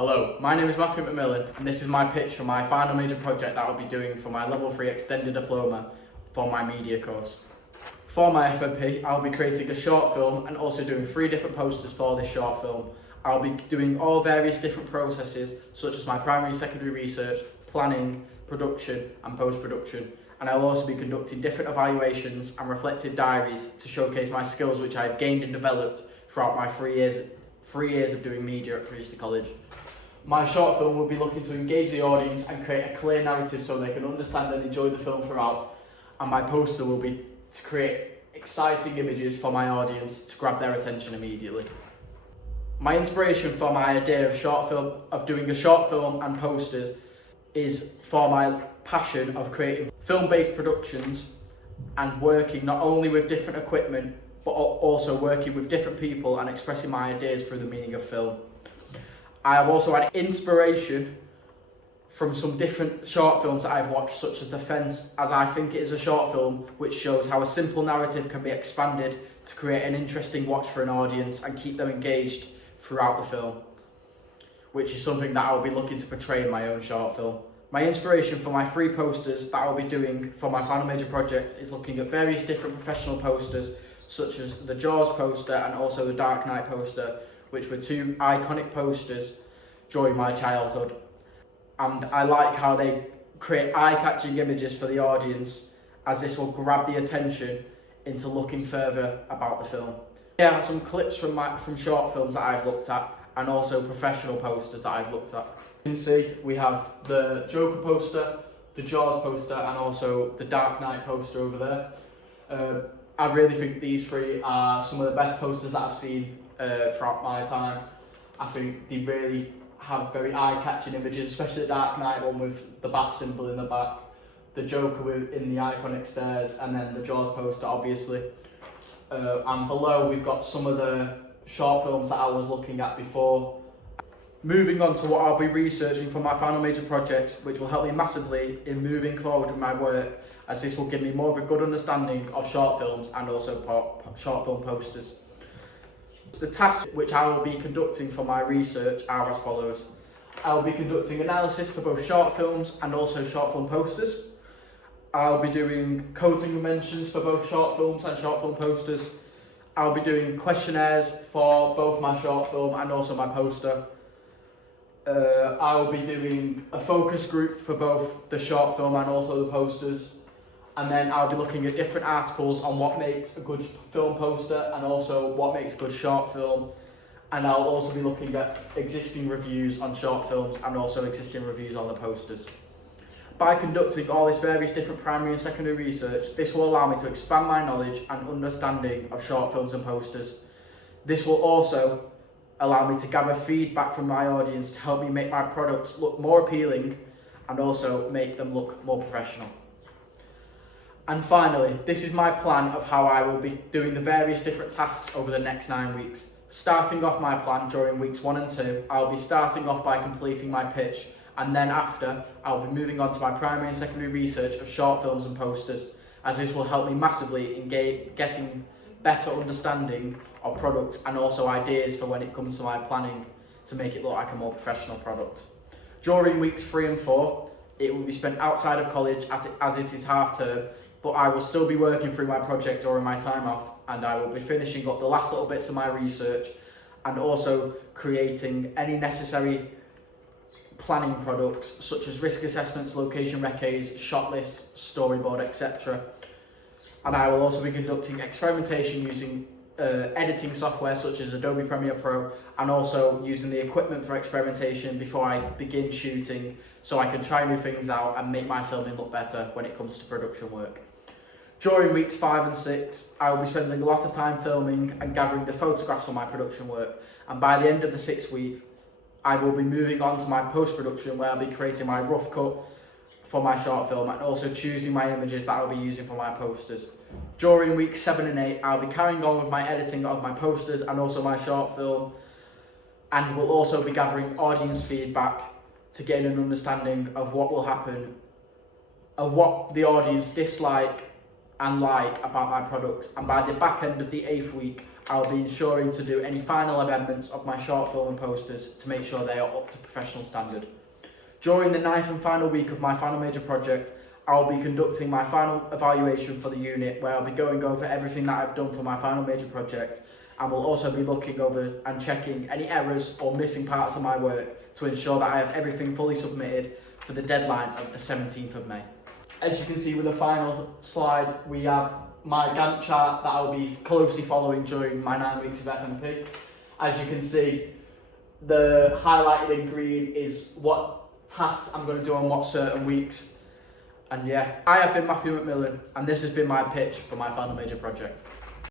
Hello, my name is Matthew McMillan and this is my pitch for my final major project that I'll be doing for my Level 3 Extended Diploma for my media course. For my FMP, I'll be creating a short film and also doing 3 different posters for this short film. I'll be doing all various different processes such as my primary and secondary research, planning, production and post-production, and I'll also be conducting different evaluations and reflective diaries to showcase my skills which I have gained and developed throughout my 3 years of doing media at Priestley College. My short film will be looking to engage the audience and create a clear narrative so they can understand and enjoy the film throughout, and my poster will be to create exciting images for my audience to grab their attention immediately. My inspiration for my idea of doing a short film and posters is for my passion of creating film-based productions and working not only with different equipment but also working with different people and expressing my ideas through the meaning of film. I have also had inspiration from some different short films that I've watched, such as The Fence, as I think it is a short film which shows how a simple narrative can be expanded to create an interesting watch for an audience and keep them engaged throughout the film, which is something that I'll be looking to portray in my own short film. My inspiration for my 3 posters that I'll be doing for my final major project is looking at various different professional posters, such as the Jaws poster and also the Dark Knight poster, which were 2 iconic posters during my childhood. And I like how they create eye-catching images for the audience, as this will grab the attention into looking further about the film. Here are some clips from short films that I've looked at and also professional posters that I've looked at. You can see we have the Joker poster, the Jaws poster and also the Dark Knight poster over there. I really think these 3 are some of the best posters that I've seen throughout my time. I think they really have very eye-catching images, especially the Dark Knight one with the bat symbol in the back, the Joker in the iconic stairs, and then the Jaws poster obviously. And below we've got some of the short films that I was looking at before. Moving on to what I'll be researching for my final major project, which will help me massively in moving forward with my work, as this will give me more of a good understanding of short films and also short film posters. The tasks which I will be conducting for my research are as follows. I will be conducting analysis for both short films and also short film posters. I'll be doing coding dimensions for both short films and short film posters. I'll be doing questionnaires for both my short film and also my poster. I'll be doing a focus group for both the short film and also the posters. And then I'll be looking at different articles on what makes a good film poster and also what makes a good short film. And I'll also be looking at existing reviews on short films and also existing reviews on the posters. By conducting all this various different primary and secondary research, this will allow me to expand my knowledge and understanding of short films and posters. This will also allow me to gather feedback from my audience to help me make my products look more appealing and also make them look more professional. And finally, this is my plan of how I will be doing the various different tasks over the next 9 weeks. Starting off my plan during weeks 1 and 2, I'll be starting off by completing my pitch, and then after, I'll be moving on to my primary and secondary research of short films and posters, as this will help me massively in getting better understanding of products and also ideas for when it comes to my planning to make it look like a more professional product. During weeks 3 and 4, it will be spent outside of college as it is half term, but I will still be working through my project during my time off, and I will be finishing up the last little bits of my research and also creating any necessary planning products such as risk assessments, location recce's, shot lists, storyboard, etc. And I will also be conducting experimentation using editing software such as Adobe Premiere Pro, and also using the equipment for experimentation before I begin shooting, so I can try new things out and make my filming look better when it comes to production work. During weeks 5 and 6, I will be spending a lot of time filming and gathering the photographs for my production work, and by the end of the 6th week, I will be moving on to my post-production, where I'll be creating my rough cut for my short film and also choosing my images that I'll be using for my posters. During weeks 7 and 8, I'll be carrying on with my editing of my posters and also my short film, and will also be gathering audience feedback to gain an understanding of what will happen, of what the audience dislike and like about my products. And by the back end of the 8th week, I'll be ensuring to do any final amendments of my short film and posters to make sure they are up to professional standard. During the 9th and final week of my final major project, I'll be conducting my final evaluation for the unit, where I'll be going over everything that I've done for my final major project, and will also be looking over and checking any errors or missing parts of my work to ensure that I have everything fully submitted for the deadline of the 17th of May. As you can see with the final slide, we have my Gantt chart that I'll be closely following during my 9 weeks of FMP. As you can see, the highlighted in green is what tasks I'm going to do on what certain weeks. And yeah, I have been Matthew McMillan, and this has been my pitch for my final major project.